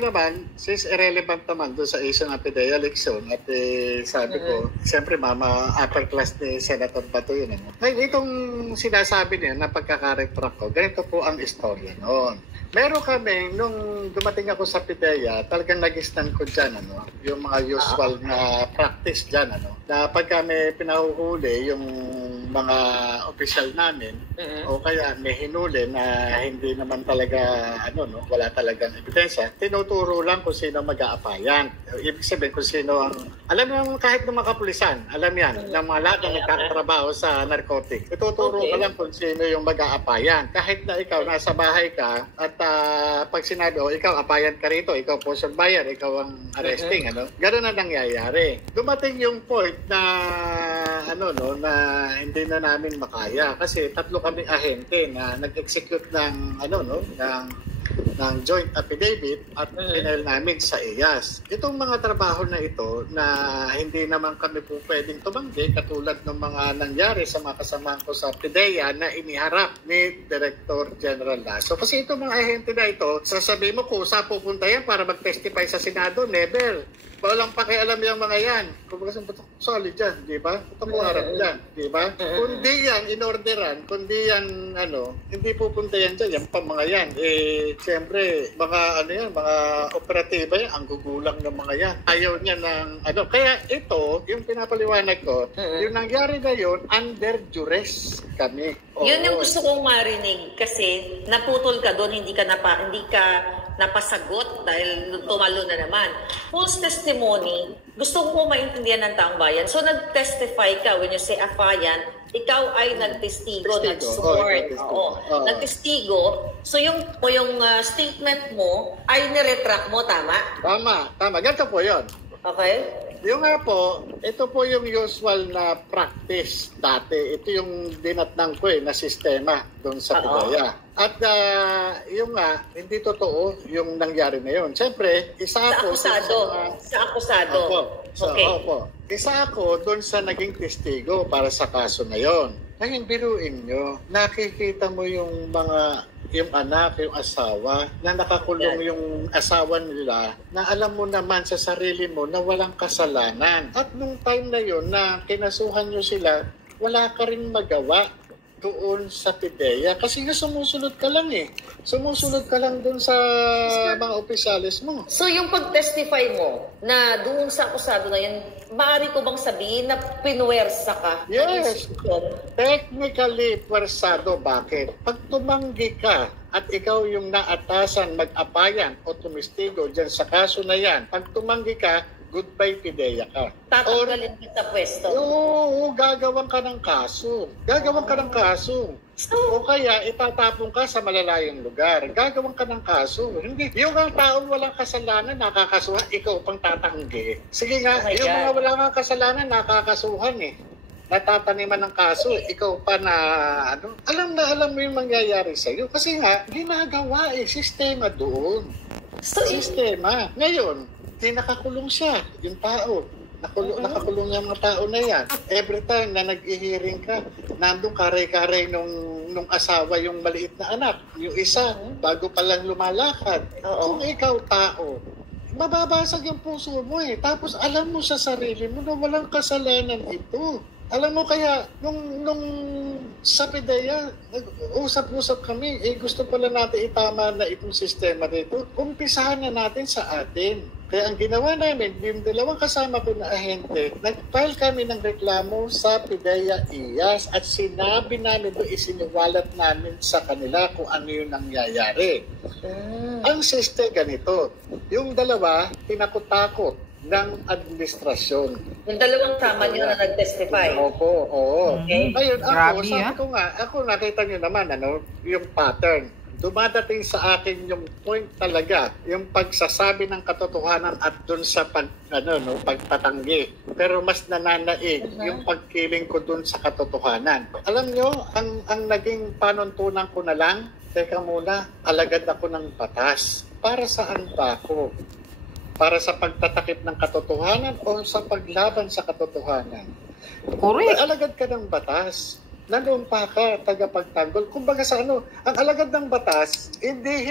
naman, since irrelevant naman doon sa issue ng PIDEA election at sabi ko, siyempre mama upper class ni Senator Bato yun. Ngayon, itong sinasabi niya na pagkakaretract ko, ganito po ang istorya noon. Meron kami, nung dumating ako sa PIDEA, talagang nag-stand ko dyan, yung mga usual na practice dyan, na pag kami pinahuhuli, yung mga opisyal namin, o kaya may hinuli na hindi naman talaga, wala talagang ebidensya, tinuturo lang kung sino mag-aapayan. Ibig sabihin kung sino ang, alam mo kahit ng mga kapulisan, alam yan, ng mga lahat na nagkakatrabaho sa narcotic. Ituturo ka lang kung sino yung mag-aapayan. Kahit na ikaw, nasa bahay ka, at pag sinabi, ikaw, apayan ka rito, ikaw possession buyer, ikaw ang arresting, Ganun na nangyayari. Dumating yung point na, na hindi na namin makaya. Kasi tatlo kaming ahente na nag-execute ng, ng joint affidavit at final namin sa IAS. Itong mga trabaho na ito na hindi naman kami po pwedeng tumanggi katulad ng mga nangyari sa mga kasamahan ko sa PIDEA na iniharap ni Director General Lasso. Kasi itong mga ahente na ito, sasabihin mo kung saan pupunta yan para mag-testify sa Senado, never. Walang pakialam yung mga yan. Kung baga solid yan, di ba? Ito mo harap yan, di ba? Kundi yan, inorderan, kundi yan, hindi pupunta yan dyan, yung mga yan. Siyempre, mga operatiba yan, ang gugulang ng mga yan. Ayaw niya ng, Kaya ito, yung pinapaliwanag ko, yung nangyari na yun, under duress kami. Yun yung gusto kong marinig kasi naputol ka doon, hindi ka napasagot dahil tumalo na naman. False testimony, gusto ko maintindihan ng taong bayan. So, nag-testify ka when you say afayan, ikaw ay nagtestigo, nag-sworn. Nagtestigo. So, yung statement mo ay niretract mo, tama? Tama. Ganito po yun. Okay. Yung nga po, ito po yung usual na practice dati. Ito yung dinatnang ko na sistema doon sa PIDEA. At yung nga, hindi totoo yung nangyari na yun. Siyempre, isa ako... Sa akusado. Okay. Isa ako doon sa naging testigo para sa kaso na yun. Ngayon, biruin nyo, nakikita mo yung anak, yung asawa, na nakakulong yung asawa nila, na alam mo naman sa sarili mo na walang kasalanan. At nung time na yun na kinasuhan nyo sila, wala ka rin magawa doon sa PIDEA. Kasi nga sumusunod ka lang Sumusunod ka lang doon sa mga opisyalis mo. So yung pag-testify mo na doon sa akusado na yun, maaari ko bang sabihin na pinuwersa ka? Yes. Technically, puwersado. Bakit? Pag tumanggi ka at ikaw yung naatasan mag-apayan o tumistigo dyan sa kaso na yan, pag tumanggi ka, goodbye PIDEA ka. Tatanggalin ka sa pwesto. Oo, gagawan ka ng kaso. O kaya itatapon ka sa malalayong lugar. Gagawan ka ng kaso. Hindi. Yung ang taong walang kasalanan, nakakasuhan, ikaw pang tatanggi. Sige nga, yung mga walang kasalanan, nakakasuhan natataniman ng kaso, ikaw pa na alam mo yung mangyayari sa'yo. Kasi nga, ginagawa sistema doon. Sistema. Ngayon, nakakulong siya, yung tao. Nakakulong yung mga tao na yan. Every time na nag-i-hearing ka, nandun kare-kare nung asawa yung maliit na anak. Yung isa, bago pa lang lumalakad. Kung ikaw tao, mababasag yung puso mo Tapos alam mo sa sarili mo na walang kasalanan ito. Alam mo kaya, nung sa PIDEA, usap-usap kami, gusto pala natin itama na itong sistema dito. Umpisahan na natin sa atin. Kaya ang ginawa namin, yung dalawang kasama ko na ahente, nag-file kami ng reklamo sa PIDEA IAS at sinabi namin doon, isiniwalat namin sa kanila kung ano yung nangyayari. Ang system ganito, yung dalawa, tinakot-takot ng administrasyon. Yung dalawang tama nyo na nag-testify. Oo. Okay. Ngayon, sabi ko nga, nakita nyo naman, yung pattern. Dumadating sa akin yung point talaga, yung pagsasabi ng katotohanan at dun sa pagtatanggi. Pero mas nananaig yung pagkiling ko dun sa katotohanan. Alam nyo, ang naging panuntunan ko na lang, teka muna, alagad ako ng batas. Para saan ba ako? Para sa pagtatakip ng katotohanan o sa paglaban sa katotohanan? Correct. Alagad ka ng batas. nanumpa ka, tagapagtanggol. Kumbaga sa ang alagad ng batas, hindi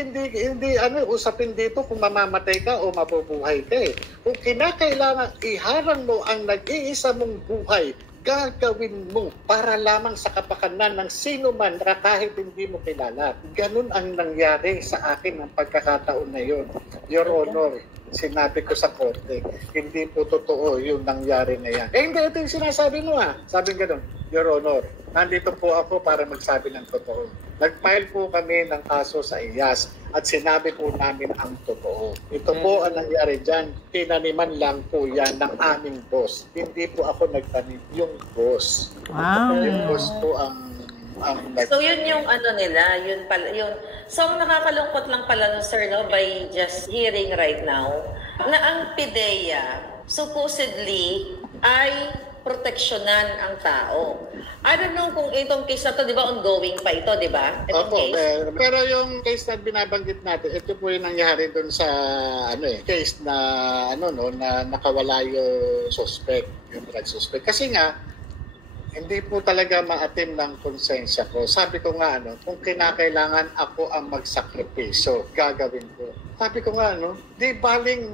usapin dito kung mamamatay ka o mabubuhay ka eh. Kung kinakailangan iharang mo ang nag-iisa mong buhay, gagawin mo para lamang sa kapakanan ng sino man na kahit hindi mo kilala. Ganun ang nangyari sa akin ng pagkakataon na yun. Your Honor, sinabi ko sa korte, hindi po totoo yung nangyari na yan. Hindi, ito yung sinasabi mo Sabi gano'n, Your Honor, nandito po ako para magsabi ng totoo. Nag-file po kami ng kaso sa IAS at sinabi po namin ang totoo. Ito po ang nangyari dyan. Tinaniman lang po yan ng aming boss. Hindi po ako nagtanim, yung boss. Wow. Yung boss po ang So yun yung nila, yun pala, yun. So ang nakakalungkot lang pala no, sir, no, by just hearing right now, na ang PIDEA supposedly ay proteksyonan ang tao. I don't know kung itong case na to, di ba, ongoing pa ito, di ba? Opo, pero yung case na binabanggit natin, ito po yung nangyari dun sa case na na nakawala yung suspect, yung drug suspect. Kasi nga, hindi po talaga maatim ng konsensya ko. Sabi ko nga, kung kinakailangan ako ang magsakripisyo, gagawin ko. Sabi ko nga, di baling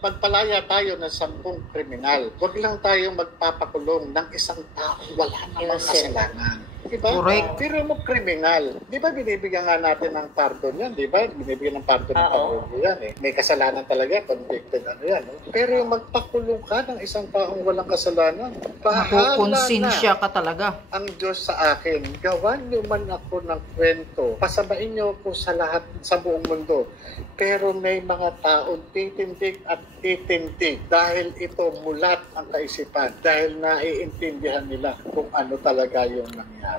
magpalaya tayo ng 10 kriminal. Huwag lang tayong magpapakulong ng isang tao wala namang kasalanan. Diba? Correct. Pero mo kriminal. Di ba binibigyan nga natin ng pardon yan? Di ba? Binibigyan ng pardon ng pardon yan eh. May kasalanan talaga, convicted yan. Pero yung magpakulong ka ng isang taong walang kasalanan, makukonsensya ka talaga. Ang Diyos sa akin, gawan niyo man ako ng kwento. Pasabain niyo ako sa lahat, sa buong mundo. Pero may mga taong titindig at titindig dahil ito mulat ang kaisipan. Dahil naiintindihan nila kung ano talaga yung nangyari.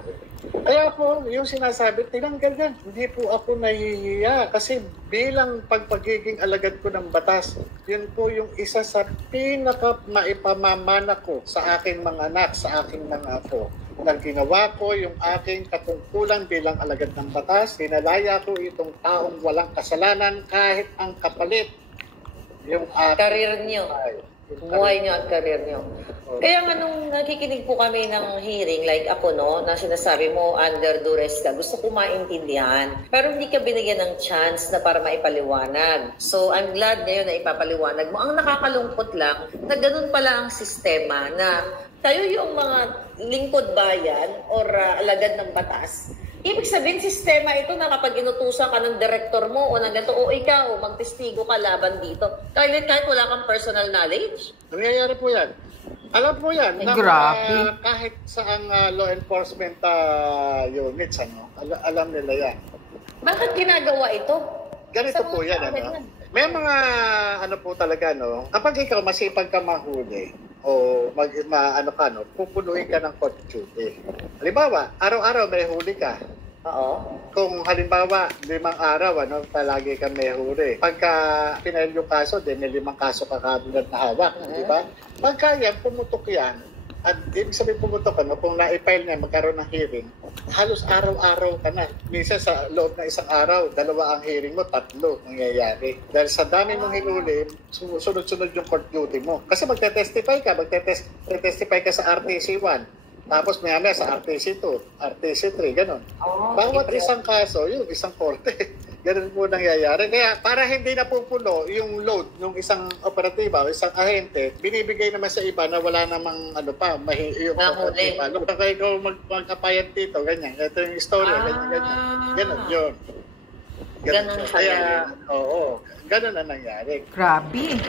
Kaya po, yung sinasabi, tinanggal yan. Hindi po ako nahihiya. Kasi bilang pagpagiging alagad ko ng batas, yun po yung isa sa pinaka maipamamana ko sa aking mga anak, sa aking mga apo. Nang ginawa ko yung aking katungkulan bilang alagad ng batas, pinalaya ko itong taong walang kasalanan kahit ang kapalit. Yung career niyo. Buhay niyo at career niyo. Kaya nga nung nakikinig po kami ng hearing, like ako na sinasabi mo under duress ka, gusto ko maintindihan. Pero hindi ka binigyan ng chance na para maipaliwanag. So I'm glad ngayon na ipapaliwanag mo. Ang nakakalungkot lang, na ganun pala ang sistema na tayo yung mga lingkod bayan or alagad ng batas. Ibig sabihin, sistema ito na kapag inutusan ka ng director mo o ng ganito, o ikaw, magtestigo ka laban dito. Kahit wala kang personal knowledge. Nangyayari po yan. Alam po yan. Grabe. Kahit saang law enforcement units, alam nila yan. Bakit ginagawa ito? Ganito po yan. May mga po talaga, kapag ikaw masipag ka mahuli, o pupunuin ka ng court duty. Halimbawa, araw-araw may huli ka. Oo. Kung halimbawa, 5 araw, palagi ka may huli. Pagka pinail yung kaso, may 5 kaso ka kabilat na hawak, di ba? Pagka yan, pumutok yan, at ibig sabihin pumutok ka, kung na-file na magkaroon ng hearing, halos araw-araw ka na. Minsan sa loob ng isang araw, 2 ang hearing mo, 3 nangyayari. Dahil sa dami mong hinuli, sunod-sunod yung court duty mo. Kasi magte-testify ka sa RTC 1. Tapos may sa RTC 2, RTC 3, gano'n. Bawat isang kaso, yung isang korte. Ganun po nangyayari. Kaya para hindi napupuno yung load ng isang operatiba o isang ahente, binibigay naman sa iba na wala namang yung operatiba. Kaya ikaw magkapayat dito, ganyan. Ito yung istorya, ganyan. Ganun yun. Ganun Kaya, ganun na nangyari. Grabe.